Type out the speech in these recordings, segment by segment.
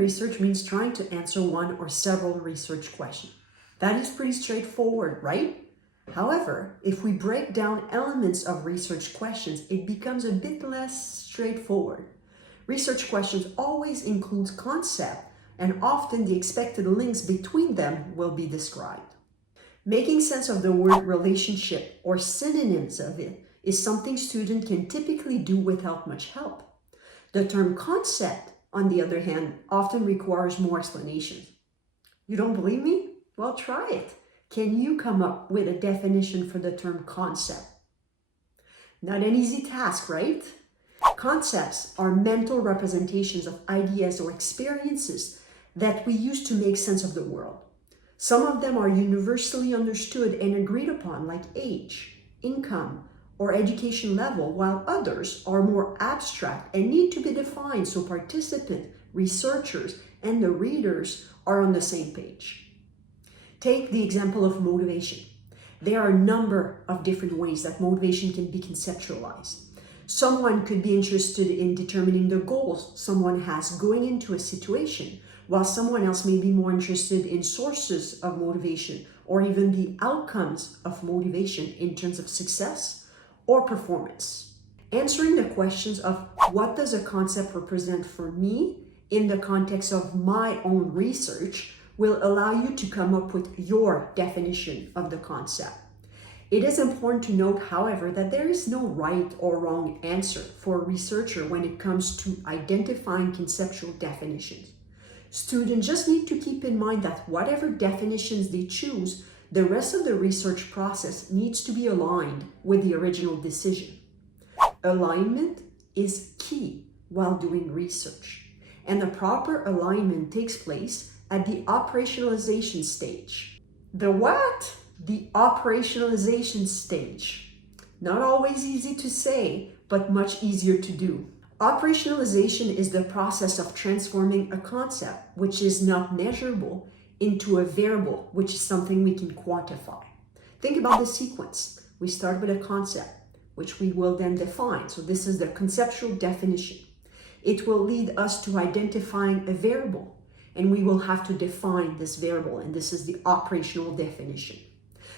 research means trying to answer one or several research questions. That is pretty straightforward, right? However, if we break down elements of research questions, it becomes a bit less straightforward. Research questions always include concept, and often the expected links between them will be described. Making sense of the word relationship or synonyms of it is something students can typically do without much help. The term concept, on the other hand, often requires more explanations. You don't believe me? Well, try it. Can you come up with a definition for the term concept? Not an easy task, right? Concepts are mental representations of ideas or experiences that we use to make sense of the world. Some of them are universally understood and agreed upon, like age, income, or education level, while others are more abstract and need to be defined so participants, researchers, and the readers are on the same page. Take the example of motivation. There are a number of different ways that motivation can be conceptualized. Someone could be interested in determining the goals someone has going into a situation, while someone else may be more interested in sources of motivation or even the outcomes of motivation in terms of success or performance. Answering the questions of what does a concept represent for me in the context of my own research will allow you to come up with your definition of the concept. It is important to note, however, that there is no right or wrong answer for a researcher when it comes to identifying conceptual definitions. Students just need to keep in mind that whatever definitions they choose, the rest of the research process needs to be aligned with the original decision. Alignment is key while doing research, and the proper alignment takes place at the operationalization stage. The what? The operationalization stage. Not always easy to say, but much easier to do. Operationalization is the process of transforming a concept, which is not measurable, into a variable, which is something we can quantify. Think about the sequence. We start with a concept, which we will then define. So this is the conceptual definition. It will lead us to identifying a variable, and we will have to define this variable, and this is the operational definition.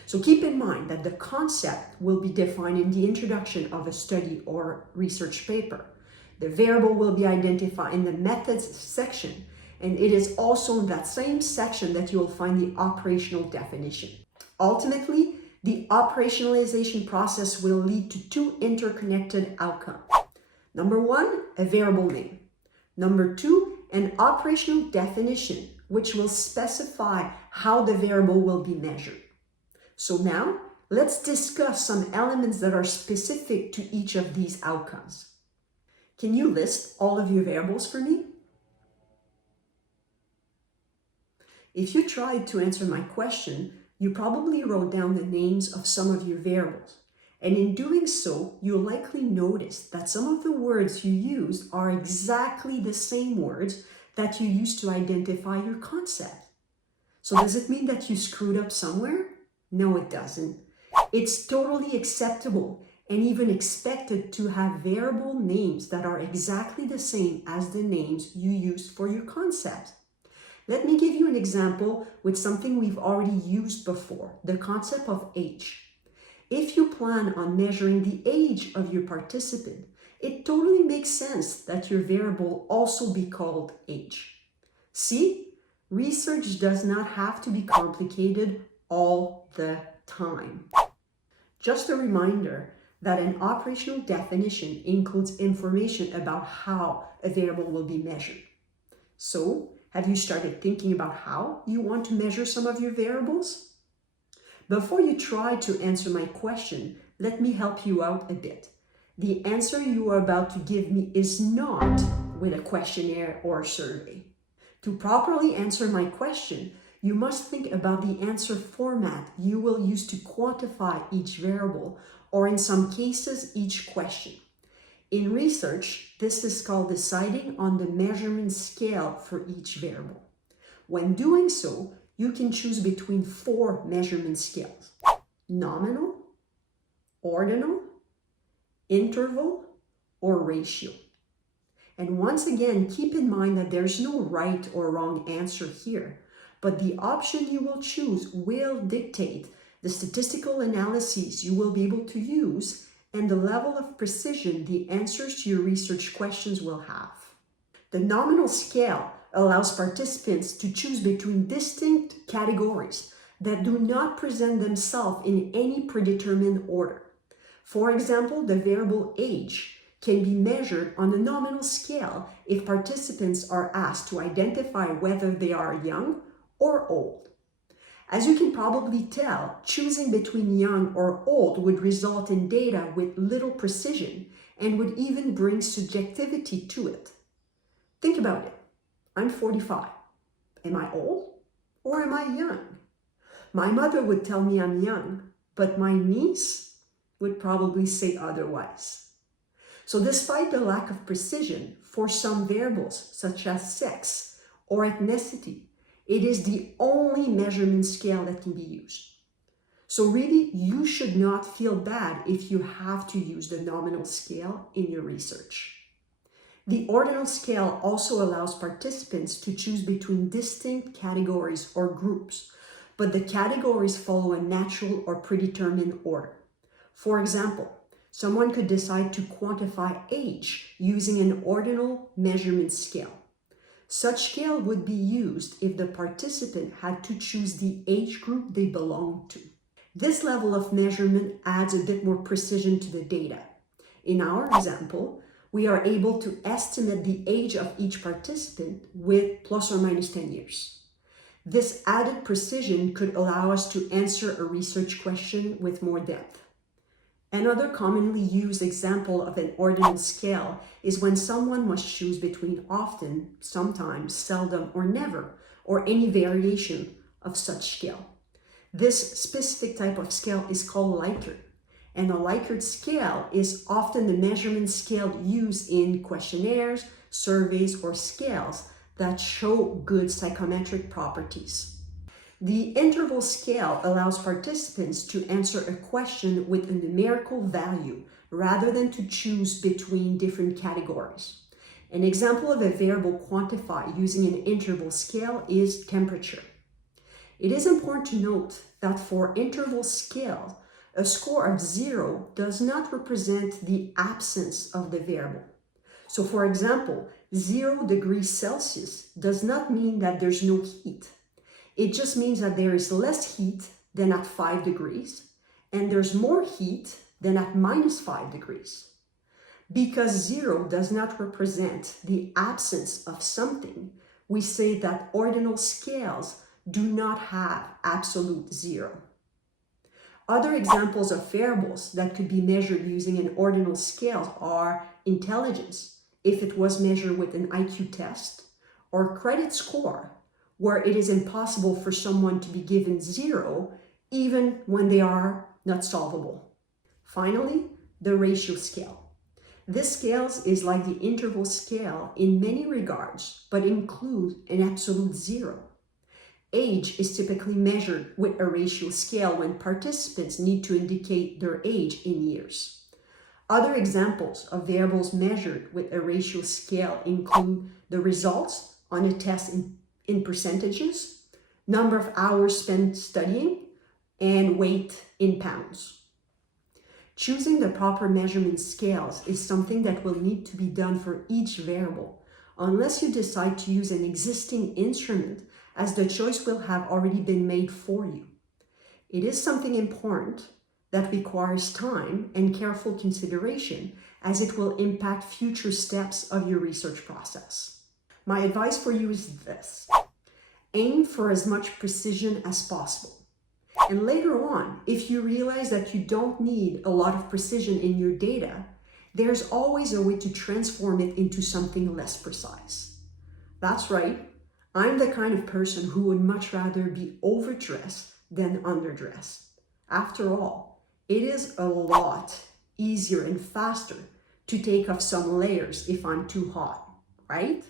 So keep in mind that the concept will be defined in the introduction of a study or research paper. The variable will be identified in the methods section, and it is also in that same section that you will find the operational definition. Ultimately, the operationalization process will lead to two interconnected outcomes. Number one, a variable name. Number two, an operational definition, which will specify how the variable will be measured. So now, let's discuss some elements that are specific to each of these outcomes. Can you list all of your variables for me? If you tried to answer my question, you probably wrote down the names of some of your variables. And in doing so, you'll likely notice that some of the words you used are exactly the same words that you used to identify your concept. So does it mean that you screwed up somewhere? No, it doesn't. It's totally acceptable and even expected to have variable names that are exactly the same as the names you used for your concept. Let me give you an example with something we've already used before, the concept of age. If you plan on measuring the age of your participant, it totally makes sense that your variable also be called age. See, research does not have to be complicated all the time. Just a reminder that an operational definition includes information about how a variable will be measured. So, have you started thinking about how you want to measure some of your variables? Before you try to answer my question, let me help you out a bit. The answer you are about to give me is not with a questionnaire or a survey. To properly answer my question, you must think about the answer format you will use to quantify each variable, or in some cases, each question. In research, this is called deciding on the measurement scale for each variable. When doing so, you can choose between 4 measurement scales: nominal, ordinal, interval, or ratio. And once again, keep in mind that there's no right or wrong answer here, but the option you will choose will dictate the statistical analyses you will be able to use and the level of precision the answers to your research questions will have. The nominal scale allows participants to choose between distinct categories that do not present themselves in any predetermined order. For example, the variable age can be measured on a nominal scale if participants are asked to identify whether they are young or old. As you can probably tell, choosing between young or old would result in data with little precision and would even bring subjectivity to it. Think about it. I'm 45. Am I old or am I young? My mother would tell me I'm young, but my niece would probably say otherwise. So despite the lack of precision for some variables such as sex or ethnicity, it is the only measurement scale that can be used. So really, you should not feel bad if you have to use the nominal scale in your research. The ordinal scale also allows participants to choose between distinct categories or groups, but the categories follow a natural or predetermined order. For example, someone could decide to quantify age using an ordinal measurement scale. Such scale would be used if the participant had to choose the age group they belong to. This level of measurement adds a bit more precision to the data. In our example, we are able to estimate the age of each participant with plus or minus 10 years. This added precision could allow us to answer a research question with more depth. Another commonly used example of an ordinal scale is when someone must choose between often, sometimes, seldom, or never, or any variation of such scale. This specific type of scale is called Likert, and a Likert scale is often the measurement scale used in questionnaires, surveys, or scales that show good psychometric properties. The interval scale allows participants to answer a question with a numerical value rather than to choose between different categories. An example of a variable quantified using an interval scale is temperature. It is important to note that for interval scales, a score of 0 does not represent the absence of the variable. So for example, 0 degrees Celsius does not mean that there's no heat. It just means that there is less heat than at 5 degrees, and there's more heat than at minus 5 degrees. Because 0 does not represent the absence of something, we say that ordinal scales do not have absolute 0. Other examples of variables that could be measured using an ordinal scale are intelligence, if it was measured with an IQ test, or credit score, where it is impossible for someone to be given 0 even when they are not solvable. Finally, the ratio scale. This scale is like the interval scale in many regards, but includes an absolute 0. Age is typically measured with a ratio scale when participants need to indicate their age in years. Other examples of variables measured with a ratio scale include the results on a test in percentages, number of hours spent studying, and weight in pounds. Choosing the proper measurement scales is something that will need to be done for each variable, unless you decide to use an existing instrument, as the choice will have already been made for you. It is something important that requires time and careful consideration, as it will impact future steps of your research process. My advice for you is this: aim for as much precision as possible. And later on, if you realize that you don't need a lot of precision in your data, there's always a way to transform it into something less precise. That's right, I'm the kind of person who would much rather be overdressed than underdressed. After all, it is a lot easier and faster to take off some layers if I'm too hot, right?